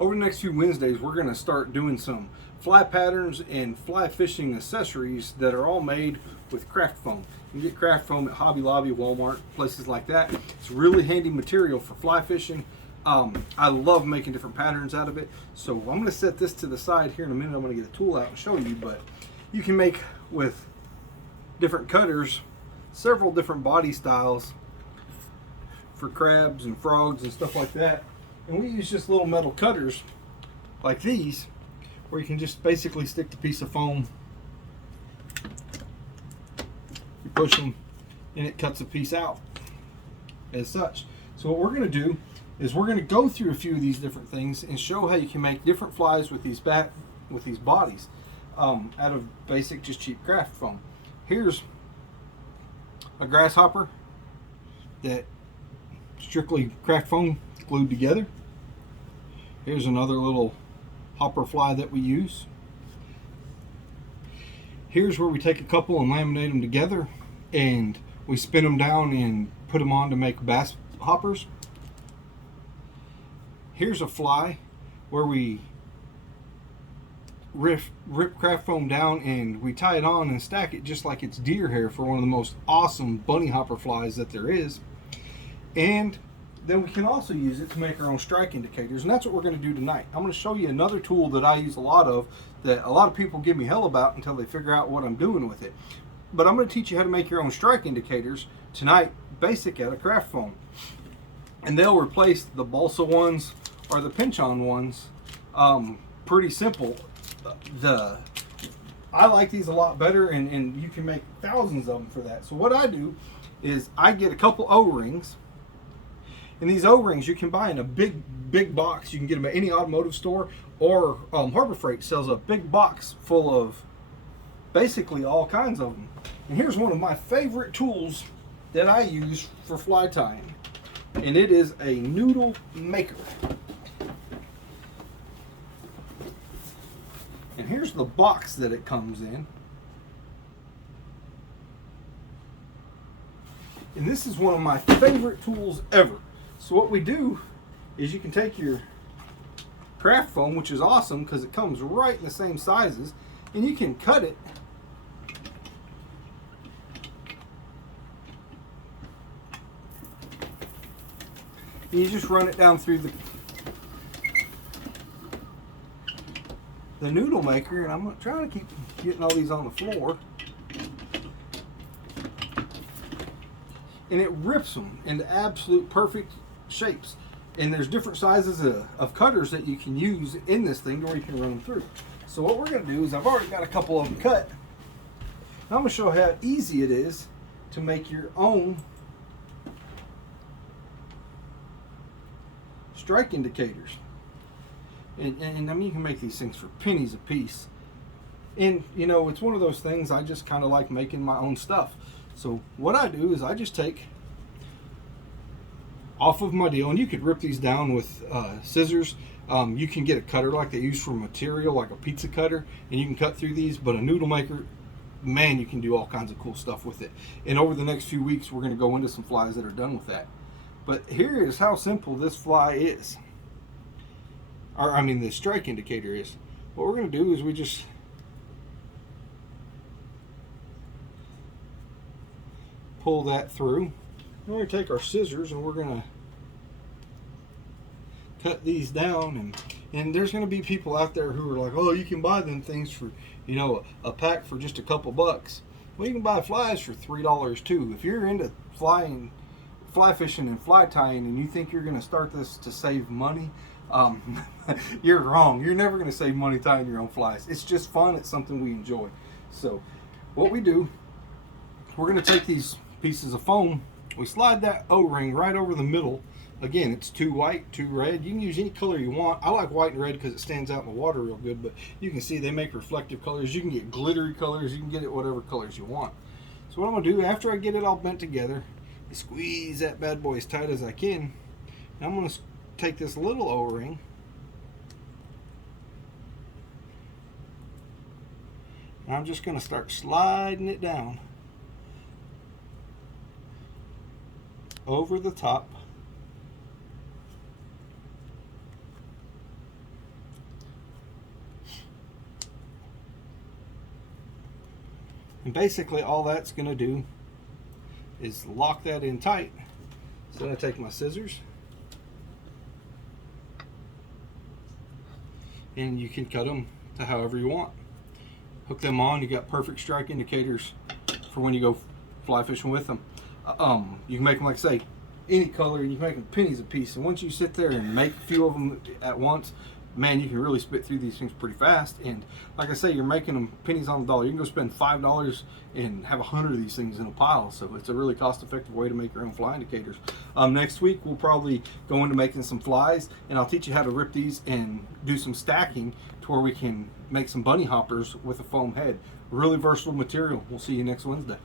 Over the next few Wednesdays, we're going to start doing some fly patterns and fly fishing accessories that are all made with craft foam. You can get craft foam at Hobby Lobby, Walmart, places like that. It's really handy material for fly fishing. I love making different patterns out of it. So I'm going to set this to the side here in a minute. I'm going to get a tool out and show you, but you can make with different cutters several different body styles for crabs and frogs and stuff like that. And we use just little metal cutters like these, where you can just basically stick the piece of foam, you push them, and it cuts a piece out as such. So what we're going to do is we're going to go through a few of these different things and show how you can make different flies with these bodies out of basic, just cheap craft foam. Here's a grasshopper that strictly craft foam glued together. Here's another little hopper fly that we use. Here's where we take a couple and laminate them together, and we spin them down and put them on to make bass hoppers. Here's a fly where we rip craft foam down and we tie it on and stack it just like it's deer hair for one of the most awesome bunny hopper flies that there is. And then we can also use it to make our own strike indicators, and that's what we're going to do tonight. I'm going to show you another tool that I use a lot of, that a lot of people give me hell about until they figure out what I'm doing with it. But I'm going to teach you how to make your own strike indicators tonight, basic out of craft foam. And they'll replace the balsa ones or the pinch-on ones. Pretty simple. I like these a lot better, and you can make thousands of them for that. So what I do is I get a couple O-rings. And these O-rings you can buy in a big box. You can get them at any automotive store, or Harbor Freight sells a big box full of basically all kinds of them. And here's one of my favorite tools that I use for fly tying, and it is a noodle maker. And here's the box that it comes in. And this is one of my favorite tools ever. So what we do is you can take your craft foam, which is awesome because it comes right in the same sizes, and you can cut it and you just run it down through the noodle maker. And I'm trying to keep getting all these on the floor, and it rips them into absolute perfect shapes. And there's different sizes of cutters that you can use in this thing where you can run them through. So what we're going to do is, I've already got a couple of them cut, and I'm going to show how easy it is to make your own strike indicators. And I mean, you can make these things for pennies a piece. And you know, it's one of those things, I just kind of like making my own stuff. So what I do is I just take off of my deal, and you could rip these down with scissors. You can get a cutter like they use for material, like a pizza cutter, and you can cut through these. But a noodle maker, man, you can do all kinds of cool stuff with it. And over the next few weeks, we're going to go into some flies that are done with that. But here is how simple this fly is, or I mean the strike indicator is. What we're going to do is we just pull that through. We're going to take our scissors and we're going to cut these down, and there's going to be people out there who are like, oh, you can buy them things for, you know, a pack for just a couple bucks. Well, you can buy flies for $3 too. If you're into fly fishing and fly tying, and you think you're going to start this to save money, you're wrong. You're never going to save money tying your own flies. It's just fun. It's something we enjoy. So what we do, we're going to take these pieces of foam, we slide that O-ring right over the middle. Again, it's 2 white, 2 red. You can use any color you want. I like white and red because it stands out in the water real good, but you can see they make reflective colors. You can get glittery colors. You can get it whatever colors you want. So what I'm going to do, after I get it all bent together, I squeeze that bad boy as tight as I can. And I'm going to take this little O-ring, and I'm just going to start sliding it down over the top And basically all that's going to do is lock that in tight. So then I take my scissors, and you can cut them to however you want. Hook them on. You got perfect strike indicators for when you go fly fishing with them. You can make them, like I say, any color, and you can make them pennies a piece. And once you sit there and make a few of them at once, man, you can really spit through these things pretty fast. And like I say, you're making them pennies on the dollar. You can go spend $5 and have 100 of these things in a pile. So it's a really cost-effective way to make your own fly indicators. Next week we'll probably go into making some flies, and I'll teach you how to rip these and do some stacking to where we can make some bunny hoppers with a foam head. Really versatile material. We'll see you next Wednesday.